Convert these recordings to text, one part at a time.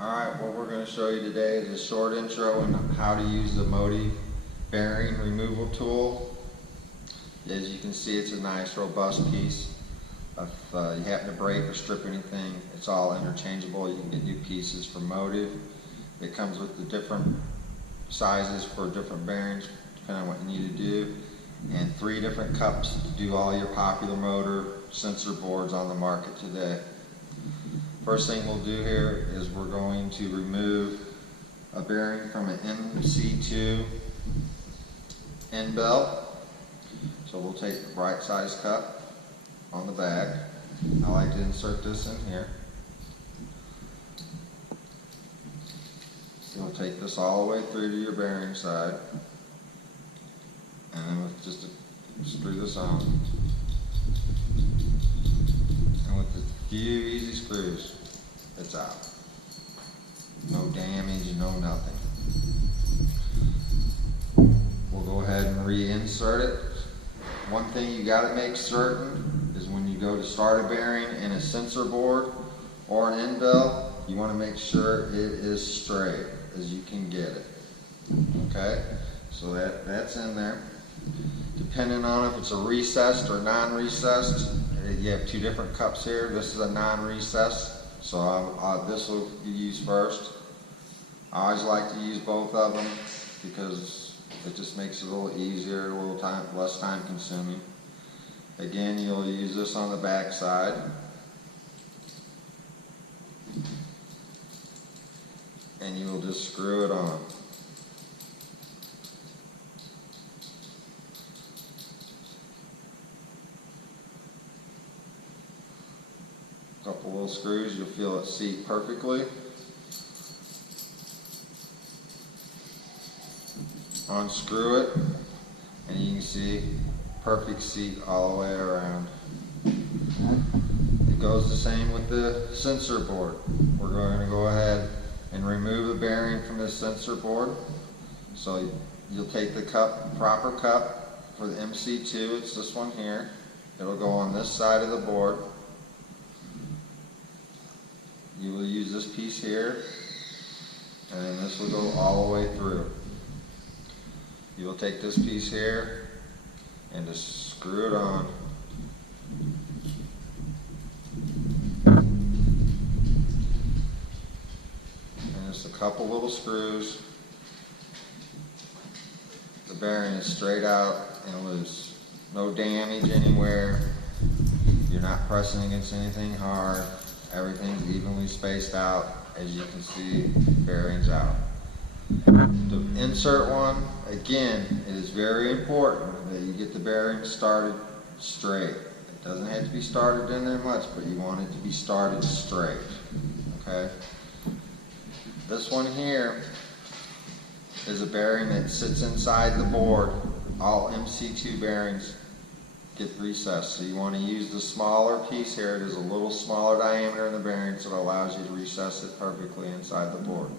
Alright, what we're going to show you today is a short intro on how to use the Motiv bearing removal tool. As you can see, it's a nice robust piece. If you happen to break or strip anything, it's all interchangeable. You can get new pieces from Motiv. It comes with the different sizes for different bearings depending on what you need to do, and 3 different cups to do all your popular motor sensor boards on the market today. First thing we'll do here is we're going to remove a bearing from an MC2 end belt. So we'll take the right size cup on the back. I like to insert this in here. You'll take this all the way through to your bearing side, and then with just screw this on. And with a few easy screws, it's out. No damage, no nothing. We'll go ahead and reinsert it. One thing you got to make certain is when you go to start a bearing in a sensor board or an end belt, you want to make sure it is straight as you can get it. Okay, so that's in there. Depending on if it's a recessed or non-recessed, you have 2 different cups here. This is a non-recessed, so this will be used first. I always like to use both of them because it just makes it a little easier, a little less time consuming. Again, you'll use this on the back side. And you will just screw it on. Couple little screws, you'll feel it seat perfectly. Unscrew it, and you can see perfect seat all the way around. It goes the same with the sensor board. We're going to go ahead and remove a bearing from this sensor board. So you'll take the proper cup for the MC2, it's this one here. It'll go on this side of the board. You will use this piece here, and then this will go all the way through. You will take this piece here and just screw it on. And just a couple little screws. The bearing is straight out and loose. No damage anywhere. You're not pressing against anything hard. Everything's evenly spaced out. As you can see, bearings out. To insert one, again, it is very important that you get the bearing started straight. It doesn't have to be started in there much, but you want it to be started straight. Okay? This one here is a bearing that sits inside the board. All MC2 bearings get recessed, so you want to use the smaller piece here. It is a little smaller diameter in the bearing, so it allows you to recess it perfectly inside the board.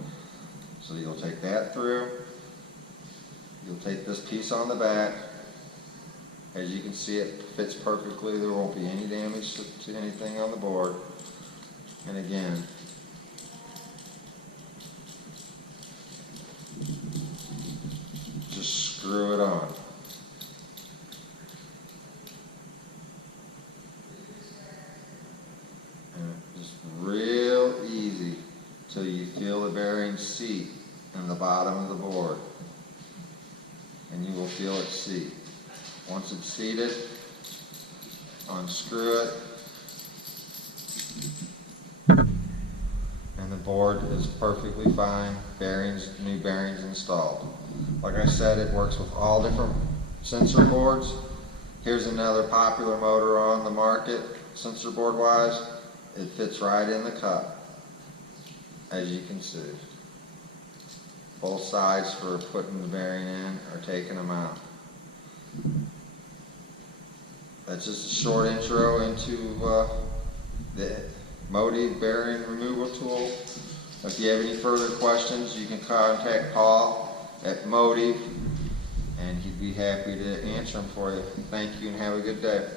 So you'll take that through. You'll take this piece on the back. As you can see, it fits perfectly. There won't be any damage to anything on the board. And again, just screw it on. And it's real easy till you feel the bearing seat in the bottom of the board. And you will feel it seat. Once it's seated, unscrew it, and the board is perfectly fine. New bearings installed. Like I said, it works with all different sensor boards. Here's another popular motor on the market, sensor board wise. It fits right in the cup, as you can see. Both sides for putting the bearing in or taking them out. That's just a short intro into the Motiv bearing removal tool. If you have any further questions, you can contact Paul at Motiv, and he'd be happy to answer them for you. Thank you and have a good day.